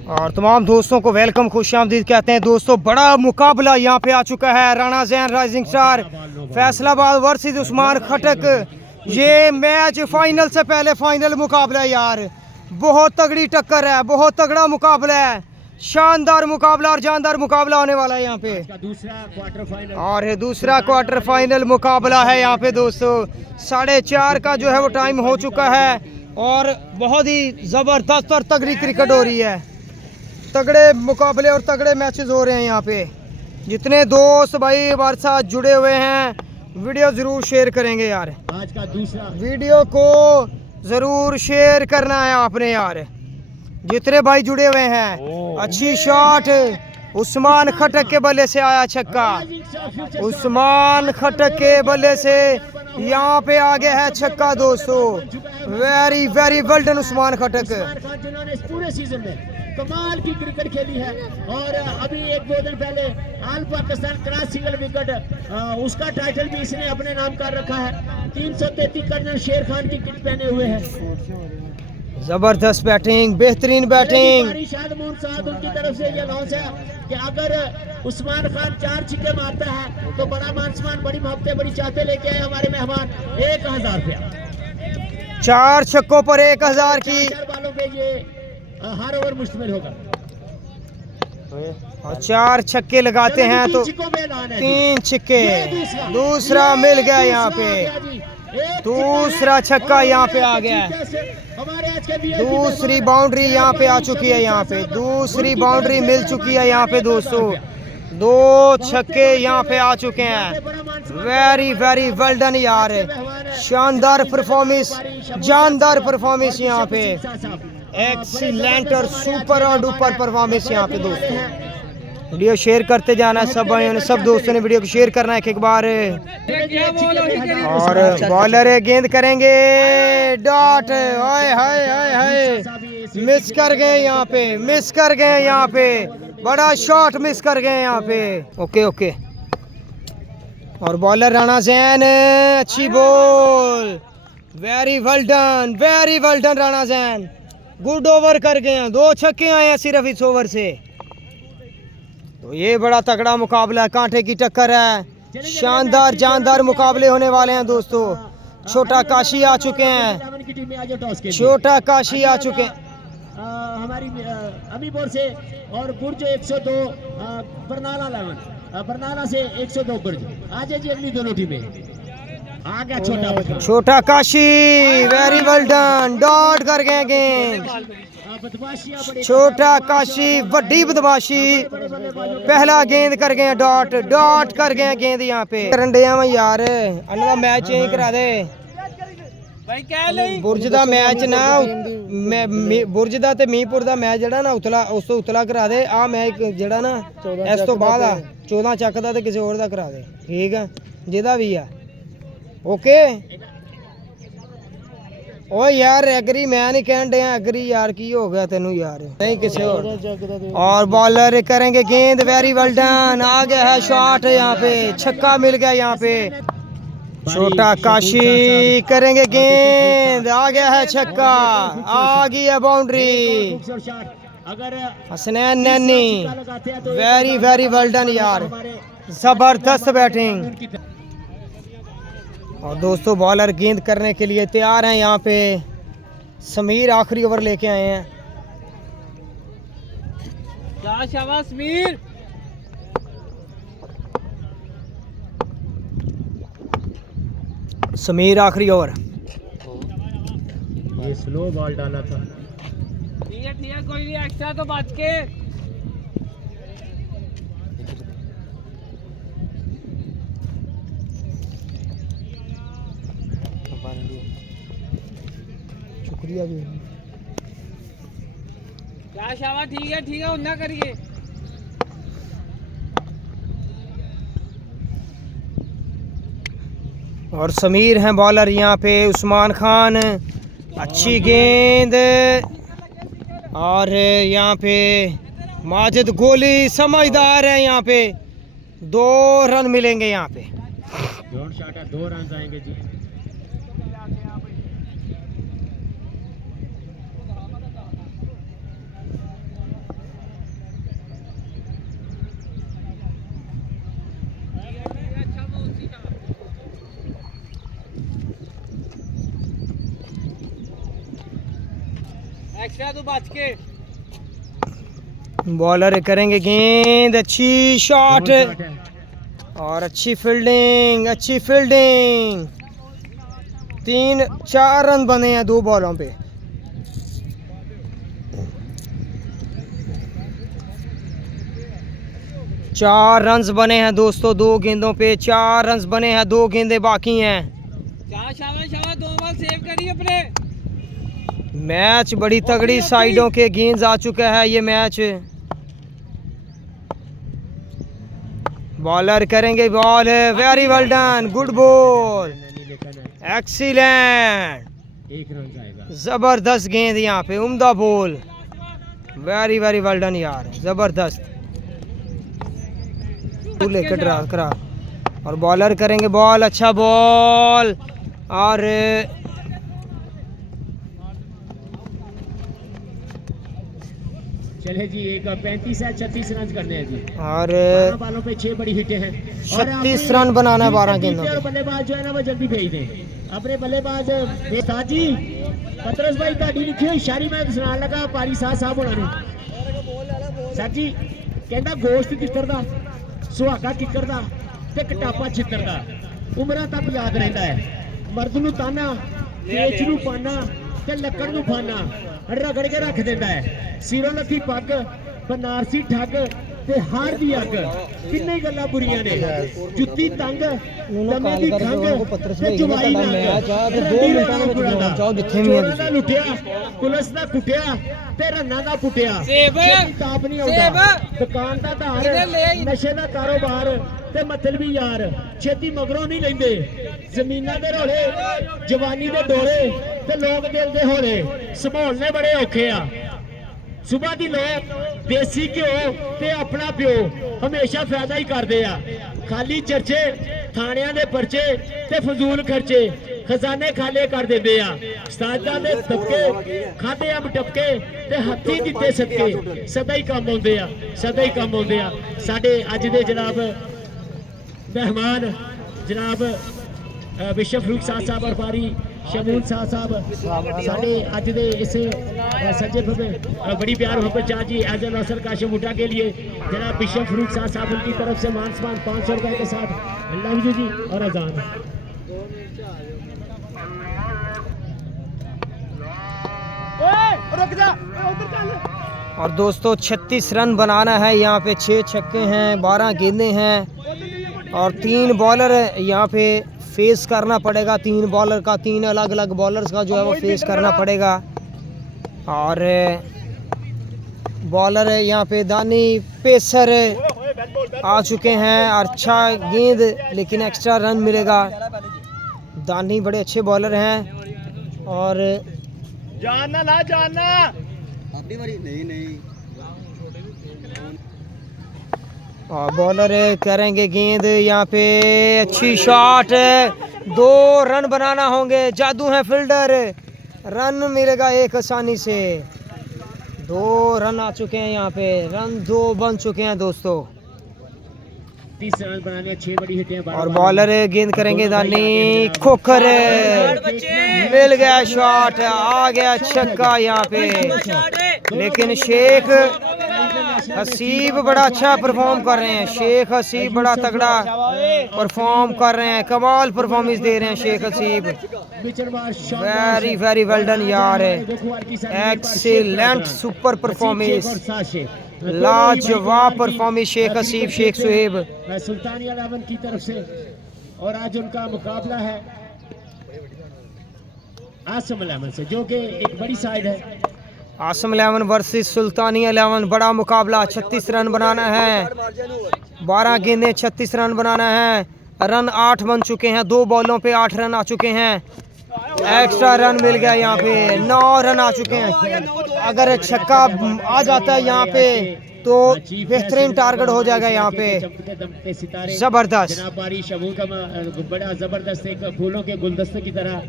और तमाम दोस्तों को वेलकम, खुशामदीद कहते हैं। दोस्तों बड़ा मुकाबला यहाँ पे आ चुका है। Rana Jain rising star Faisalabad versus Usman Khattak. ये मैच फाइनल से पहले फाइनल मुकाबला है यार। बहुत तगड़ी टक्कर है, बहुत तगड़ा मुकाबला है, शानदार मुकाबला और जानदार मुकाबला होने वाला है यहाँ पे। और ये दूसरा क्वार्टर फाइनल मुकाबला है यहाँ पे दोस्तों। 4:30 का जो है वो टाइम हो चुका है और बहुत ही ज़बरदस्त और तगड़ी क्रिकेट हो रही है। तगड़े मुकाबले और तगड़े मैचेस हो रहे हैं यहाँ पे। जितने दोस्त भाई हमारे साथ जुड़े हुए हैं वीडियो ज़रूर शेयर करेंगे यार। आज का दूसरा वीडियो को ज़रूर शेयर करना है आपने यार, जितने भाई जुड़े हुए हैं। अच्छी शॉट, उस्मान खटक के बल्ले से आया छक्का। उस्मान खटक के बल्ले से यहाँ पे आगे है छक्का दोस्तों। Very very well done Usman Khattak, जिन्होंने पूरे सीजन में कमाल की क्रिकेट खेली है। और अभी 1-2 दिन पहले all Pakistan cross single wicket उसका टाइटल भी इसने अपने नाम कर रखा है। 333 कर्नल शेर खान की किट पहने हुए हैं। जबरदस्त बैटिंग, बेहतरीन बैटिंग। उनकी तरफ से ये अनाउंस है कि अगर उस्मान खान 4 छक्के मारता है तो बड़ा मान सम्मान, बड़ी मोहब्बतें, बड़ी चाहते लेके आए हमारे मेहमान। 1000 रुपया 4 छक्कों पर 1000 की बालों पे ये हर ओवर मुश्तमिल होगा। और 4 छक्के लगाते हैं तो 3 छक्के। दूसरा मिल गया यहाँ पे, दूसरा छक्का यहाँ पे आ गया है। दूसरी बाउंड्री यहाँ पे आ चुकी है। यहाँ पे दूसरी बाउंड्री मिल चुकी है यहाँ पे दोस्तों। 2 छक्के यहाँ पे आ चुके हैं। वेरी वेरी वेल डन यार, शानदार परफॉर्मेंस, जानदार परफॉर्मेंस यहाँ पे। एक्सीलेंट और सुपर और डुपर परफॉर्मेंस यहाँ पे दोस्तों। वीडियो शेयर करते जाना सब भाइयों ने, सब दोस्तों ने वीडियो को शेयर करना है एक बार। और बॉलर गेंद करेंगे डॉट। हाय हाय हाय हाय, मिस कर गए यहाँ पे, मिस कर गए यहाँ पे, बड़ा शॉट मिस कर गए यहाँ पे। Okay okay. और बॉलर राणा जैन, अच्छी ball, very well done, very well done Rana Jain. Good over कर गए हैं, 2 छक्के आए हैं सिर्फ इस ओवर से। तो ये बड़ा तगड़ा मुकाबला है, कांटे की टक्कर है, शानदार जानदार मुकाबले होने वाले हैं दोस्तों। छोटा काशी आ चुके हैं, छोटा काशी आ चुके हैं हमारी अमीपुर से। और बुर्ज 102 बरनाला 11 बरनाला से 102 बुर्ज। आज जी अगली दोनों टीमें आ गया। छोटा Kashi, very well done, dot कर गए गेंद। छोटा काशी बड़ी बदमाशी, पहला गेंद कर गए डॉट, डॉट कर गए गेंद यहाँ पे। करंडिया में यार अन्ना मैच चेंज करा दे बुर्ज दा मैच ना, बुर्ज दा ते मीरपुर दा मैच जड़ा ना उतला, उस तो उतला करा दे। आ मैच जड़ा ना इस तो बाद आ 14 चक दा ते किसी और दा करा दे, ठीक है, जिहदा भी आ। ओके ओ यार एग्री, मैं नहीं कहन डया एग्री यार, की हो गया तेनू यार, नहीं किसी और बॉलर करेंगे गेंद। वेरी वेल डन, आ गया है शॉट यहाँ पे, छक्का मिल गया यहाँ पे। छोटा काशी करेंगे गेंद, आ गया है छक्का, आ गई है boundary. Hasnain Naini, very very well done यार, जबरदस्त बैटिंग। और दोस्तों बॉलर गेंद करने के लिए तैयार हैं यहाँ पे। समीर आखिरी ओवर लेके आए हैं। शाबाश समीर। समीर आखिरी ओवर। ये स्लो बॉल डाला था। ठीक है कोई नहीं, एक्स्ट्रा तो बच के। शुक्रिया भी। क्या शाबाश, ठीक है उन्ना करिए। और समीर हैं बॉलर यहाँ पे। उस्मान खान, अच्छी गेंद। और यहाँ पे माजिद गोली समझदार है यहाँ पे। 2 रन मिलेंगे यहाँ पे। 2 रन आएंगे जी। एक्स्ट्रा तो बच के। बॉलर करेंगे गेंद, अच्छी शॉट और अच्छी फील्डिंग, अच्छी फील्डिंग। 3-4 रन बने हैं 2 बॉलों पे। चार रन्स बने हैं दोस्तों 2 गेंदों पे, 4 रन्स बने हैं, 2 गेंदें बाकी हैं। शाबाश शाबाश, 2 बॉल सेव करिए अपने। मैच बड़ी तगड़ी साइडों के गेंद आ चुका है ये मैच। बॉलर करेंगे ball, very well done, good ball, excellent, 1 run जाएगा। जबरदस्त गेंद यहाँ पे, उम्दा ball, very very well done यार, जबरदस्त। लेकर ड्रा करा और बॉलर करेंगे बॉल, अच्छा बॉल और चले जी, एक 35 है, 36 रन करने हैं जी। और 12 बालों पे 6 बड़ी हिटें हैं। 36 रन बनाना है 12 गेंदों पे। बल्लेबाज जो है ना वो जल्दी भेज दें अपने बल्लेबाज। साजी पतरस भाई ताड़ी लिखी हुई शायरी मैं सुना लगा पारी साहब होना ने। साजी कहता गोश्त किकर दा, सुहागा किकर दा ते कटापा छितर दा उमरां तक याद रहता है। मर्द नूं ताना, तेज नूं पाना ते लक्कड़ नूं फाना रगड़ के रख देता है। सिरों लथी पग, बनारसी ठग ते हार दी अग, किन्ने गल्लां बुरियां ने। जुत्ती तंग, दमे दी खंग ते जुवाई नंग, लुटिया पुलिस दा कुटिया ते रन्ना दा पुटिया। ताप नहीं आउंदा, दुकान दा धार, नशे दा कारोबार ते मतलबी यार छेती मगरों नहीं लेंदे। जमीनां दे रोले, जवानी दे डोले ते लोग दिल दे होले संभालने बड़े औखे आ। सुबह दी लोग देसी घ्यो ते अपना प्यो हमेशा फायदा ही करदे आ। खाली चर्चे, थाणियां दे परचे ते फजूल खर्चे खजाने खाले कर देंदे आ। उस्तादां दे तबके खादे अब टपके ते हत्थी दित्ते सदके सदा ही कम आउंदे आ, सदा ही कम आउंदे आ। साडे अज दे जनाब मेहमान जनाब बिशप फरूक साहब और बारी शमून साहब साडे अज दे इस सज्जे बड़ी प्यार मोहब्बत चाह जी एज एन असर काशिम उठा के लिए जनाब बिशप फरूक साहब उनकी तरफ से मान सम्मान 500 रुपए के साथ लव यू जी और अजान। और दोस्तों 36 रन बनाना है यहाँ पे। 6 छक्के हैं, 12 गेंदें हैं और 3 बॉलर यहाँ पे फेस करना पड़ेगा। 3 बॉलर का, 3 अलग अलग बॉलर्स का जो है वो फेस करना पड़ेगा। और बॉलर यहाँ पे दानी पेसर आ चुके हैं, अच्छा गेंद लेकिन एक्स्ट्रा रन मिलेगा। दानी बड़े अच्छे बॉलर हैं और जानना ना जानना अपनी बारी नहीं और बॉलर करेंगे गेंद यहाँ पे, अच्छी शॉट, 2 रन बनाना होंगे। जादू है फील्डर, रन मिलेगा एक आसानी से। 2 रन आ चुके हैं यहाँ पे, रन 2 बन चुके हैं दोस्तों। 30 रन बनाने 6 बड़ी हिटें। और बॉलर गेंद करेंगे दानी, खोखर, मिल गया शॉट, आ गया छक्का यहाँ पे। लेकिन शेख हसीब बड़ा अच्छा परफॉर्म कर रहे हैं। शेख हसीब बड़ा तगड़ा परफॉर्म कर रहे हैं, कमाल परफॉर्मेंस दे रहे हैं Sheikh Haseeb. Very very well done यार, एक्सीलेंट सुपर परफॉर्मेंस, लाजवाब परफॉर्मेंस शेख हसीब, शेख सुहेब सुल्तानिया 11 की तरफ से। और आज उनका मुकाबला है आसम 11 से, जो कि एक बड़ी साइड है। आसम 11 वर्सेस सुल्तानिया 11, बड़ा मुकाबला। 36 रन बनाना है, 12 गेंदें, 36 रन बनाना है। रन 8 बन चुके हैं, 2 बॉलों पे 8 रन आ चुके हैं। एक्स्ट्रा रन मिल गया यहाँ पे, 9 रन आ चुके हैं। अगर छक्का आ जाता है यहाँ पे तो बेहतरीन टारगेट हो जाएगा यहाँ पे, जबरदस्त। जनाब बारी शमून का बड़ा जबरदस्त एक फूलों के गुलदस्ते की तरह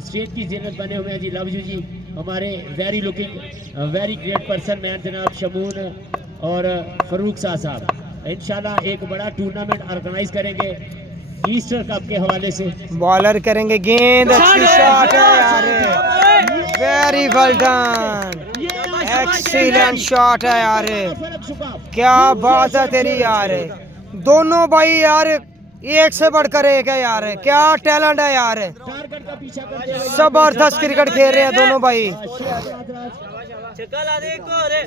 स्टेट की जीनत बने हुए हैं जी। लव यू जी, हमारे very looking very great person man जनाब शमून और फरूक साहब इंशाल्लाह एक बड़ा टूर्नामेंट ऑर्गेनाइज करेंगे ईस्टर कप के हवाले से। बॉलर करेंगे गेंद, अच्छी शॉट है यार, very well done, excellent shot है यार, क्या बात है तेरी यार। दोनों भाई यार एक से बढ़कर एक है यार, क्या टैलेंट है यार, टारगेट का पीछा करते हुए जबरदस्त क्रिकेट खेल रहे हैं दोनों भाई।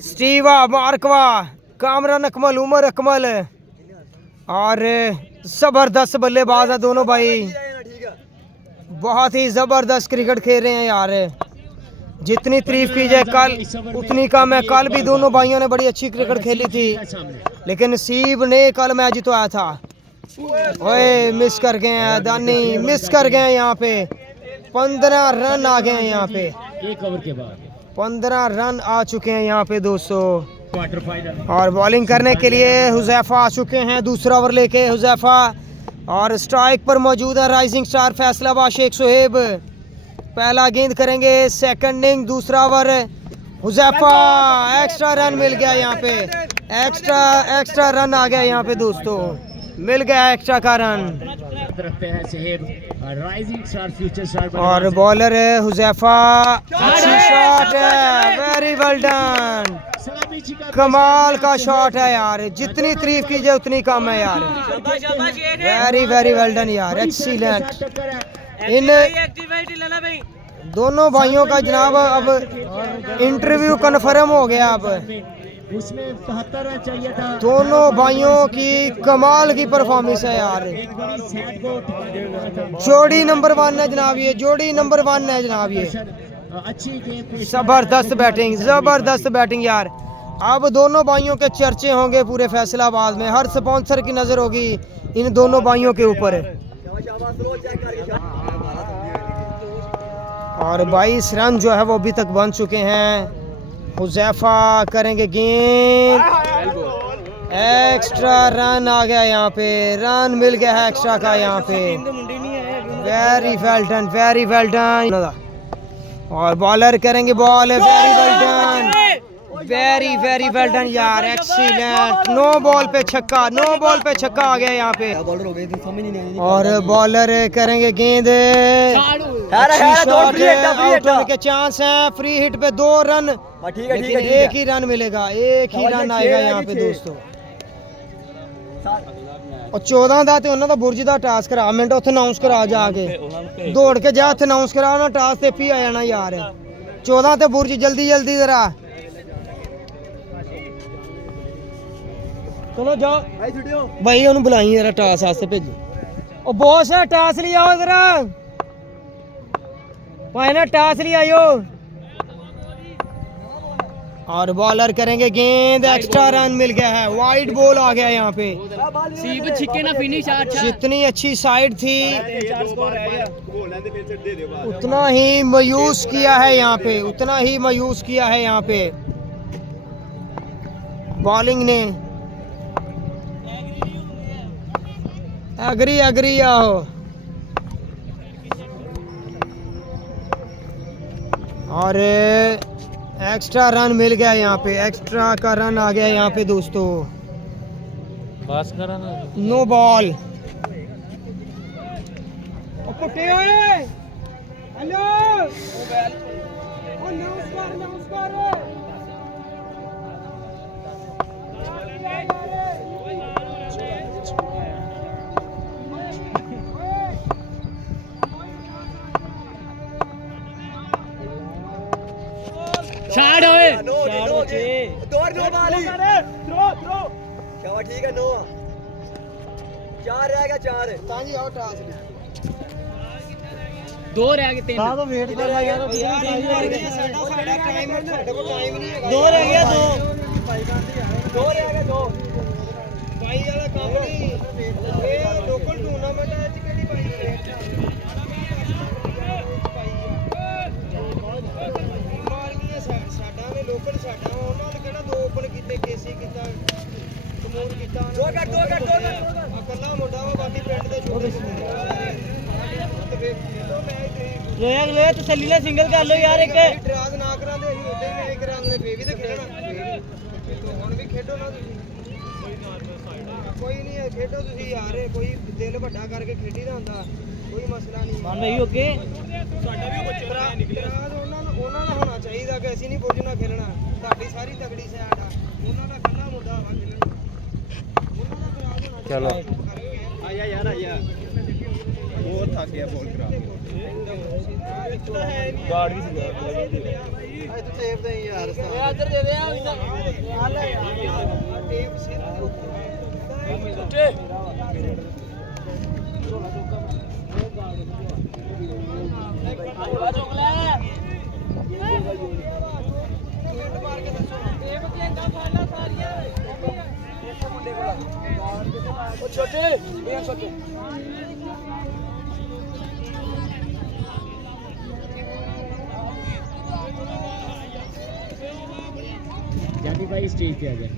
स्टीवा, मार्कवा, कामरान अकमल, उमर अकमल और जबरदस्त बल्लेबाज है दोनों भाई, बहुत ही जबरदस्त क्रिकेट खेल रहे हैं यार। जितनी तारीफ की जाए कल उतनी कम है। कल भी दोनों भाइयों ने बड़ी अच्छी क्रिकेट खेली थी, लेकिन नसीब ने कल मैच जितवाया था। ओए मिस कर गए हैं दानी, मिस कर गए हैं यहाँ पे। 15 रन आ गए हैं यहाँ पे, एक ओवर के बाद 15 रन आ चुके हैं यहाँ पे दोस्तों। क्वार्टर फाइनल और बॉलिंग करने के लिए हुजैफा आ चुके हैं, दूसरा ओवर लेके हुजैफा। और स्ट्राइक पर मौजूद है राइजिंग स्टार फैसलाबाद शेख सुहेब। पहला गेंद करेंगे, सेकंड इनिंग, दूसरा ओवर। हुजैफा, एक्स्ट्रा रन मिल गया यहाँ पे, एक्स्ट्रा रन आ गया यहाँ पे दोस्तों, मिल गया एक्स्ट्रा का रन। रखते हैं सेहेब, राइजिंग स्टार फ्यूचर स्टार। और बॉलर है हुजैफा, अच्छी शॉट है, वेरी वेल डन, कमाल का शॉट है यार, जितनी तारीफ की जाए उतनी कम है यार, वेरी वेरी वेल डन यार, एक्सीलेंट। इन दोनों भाइयों का जनाब अब इंटरव्यू कन्फर्म हो गया। अब उसमें 72 रन चाहिए था। दोनों भाइयों की कमाल की परफॉर्मेंस है यार, जोड़ी नंबर 1 है जनाब, ये जोड़ी नंबर 1 है जनाब, ये अच्छी गेम, जबरदस्त बैटिंग, जबरदस्त बैटिंग यार। अब दोनों भाइयों के चर्चे होंगे पूरे फैसलाबाद में, हर स्पॉन्सर की नज़र होगी इन दोनों भाइयों के ऊपर। और 22 रन जो है वो अभी तक बन चुके हैं। हुजैफा करेंगे गेंद, एक्स्ट्रा रन आ गया यहाँ पे, रन मिल गया है एक्स्ट्रा का यहाँ पे, very well done, very well done. और बॉलर करेंगे ball, very well done, very very well done यार, एक्सीलेंट। नो बॉल पे छक्का, नो बॉल पे छक्का आ गया यहाँ पे। बॉलर हो गई थी, समझ नहीं आई। और बॉलर करेंगे गेंद, अच्छी शॉट, आउट होने के चांस हैं। फ्री हिट पे 2 रन, ठीक है, लेकिन एक ही रन मिलेगा, एक ही रन आएगा यहाँ पे दोस्तों। और 14 ਦਾ ਤੇ ਉਹਨਾਂ ਦਾ ਬੁਰਜ ਦਾ ਟਾਸ ਕਰਾ, ਮਿੰਟ ਉੱਥੇ ਅਨਾਉਂਸ ਕਰਾ ਜਾ ਕੇ, ਦੌੜ ਕੇ ਜਾ ਉੱਥੇ ਅਨਾਉਂਸ ਕਰਾ, ਉਹਨਾਂ ਟਾਸ ਤੇ ਪੀ ਆ ਜਾਣਾ ਯਾਰ। 14 ਤੇ ਬੁਰਜ, ਜਲਦੀ ਜਲਦੀ ਜ਼ਰਾ, ਚਲੋ ਜਾਓ भाई छुट्टियो ਭਾਈ, ਉਹਨੂੰ ਬੁਲਾਈ ਜ਼ਰਾ ਟਾਸ ਵਾਸਤੇ ਭੇਜੀ। ਉਹ ਬੌਸ ਹੈ, ਟਾਸ ਲਈ ਆਓ ਜ਼ਰਾ ਭਾਈ, ਨਾ ਟਾਸ ਲਈ ਆਇਓ। और बॉलर करेंगे गेंद, एक्स्ट्रा रन मिल गया है, वाइड बॉल आ गया यहाँ पे। जितनी अच्छी साइड थी उतना ही मायूस किया है यहाँ पे, उतना ही मायूस किया है यहाँ पे बॉलिंग ने। एग्री आओ। और एक्स्ट्रा रन मिल गया यहाँ पे, एक्स्ट्रा का रन आ गया यहाँ पे दोस्तों। बस करा ना, नो बॉल। हेलो, छाड़ ओए, दौड़ नो वाली थ्रो शाबाश, ठीक है, 9 4 रहेगा, 4 तांजी आओ टास में। 2 रह गए, 3 तो वेट कर रहा यार, साडा टाइम है, साडे को टाइम नहीं है। 2 रह गया, 2 2 रहेगा, 2 भाई वाला काम नहीं, ये लोकल टूर्नामेंट है, इच केड़ी भाई ਸਾਡਾ ਨੇ ਲੋਕਲ, ਸਾਡਾ ਉਹਨਾਂ ਨੇ ਕਿਹੜਾ 2 ਓਪਨ ਕੀਤੇ, ਕੇਸੀ ਕੀਤਾ, ਕਮੂਰ ਕੀਤਾ, 2 ਕਰ ਇਕੱਲਾ ਮੁੰਡਾ ਵਾ, ਬਾਕੀ ਪਿੰਡ ਦੇ ਛੋਟੇ ਲੈ ਤਸੱਲੀ ਨਾਲ ਸਿੰਗਲ ਕਰ ਲਓ ਯਾਰ। ਇੱਕ ਇਤਰਾਜ਼ ਨਾ ਕਰਾਂਦੇ, ਅਸੀਂ ਉਦੋਂ ਹੀ ਮੈਚ ਕਰਾਂਦੇ, ਫੇਰ ਵੀ ਤੇ ਖੇਡਣਾ, ਹੁਣ ਵੀ ਖੇਡੋ ਨਾ ਤੁਸੀਂ। ਕੋਈ ਨਹੀਂ ਹੈ, ਖੇਡੋ ਤੁਸੀਂ ਯਾਰ, ਕੋਈ ਦਿਲ ਵੱਡਾ ਕਰਕੇ ਖੇਡੀ ਦਾ ਹੁੰਦਾ, ਕੋਈ ਮਸਲਾ ਨਹੀਂ। ਮਨ ਭਾਈ ਓਕੇ ਸਾਡਾ ਵੀ ਬੱਚੇ ਉਹਨਾਂ ਦਾ ਹੋਣਾ ਚਾਹੀਦਾ ਕਿ ਅਸੀਂ ਨਹੀਂ ਪੁੱਜਣਾ ਖੇਲਣਾ, ਸਾਡੀ ਸਾਰੀ ਤਗੜੀ ਸਾਈਡ ਆ, ਉਹਨਾਂ ਦਾ ਕੱਲਾ ਮੁੰਡਾ ਵਾ ਖੇਲਣਾ, ਉਹਨਾਂ ਦਾ ਖਰਾਬ ਹੋਣਾ ਚਲੋ। ਆਇਆ ਯਾਰ ਆਇਆ ਬਹੁਤ ਥੱਕ ਗਿਆ ਬੋਲ ਕਰਾ ਗਾਰਡ ਵੀ ਸੀਗਾ ਅੱਜ ਟੇਪ ਦੇ ਯਾਰ ਇਹ ਇੱਧਰ ਦੇ ਦੇ ਆ ਲੈ ਯਾਰ ਟੇਪ ਸਿਰ ਉੱਤੇ जानी भाई स्टेज पे आ जाए।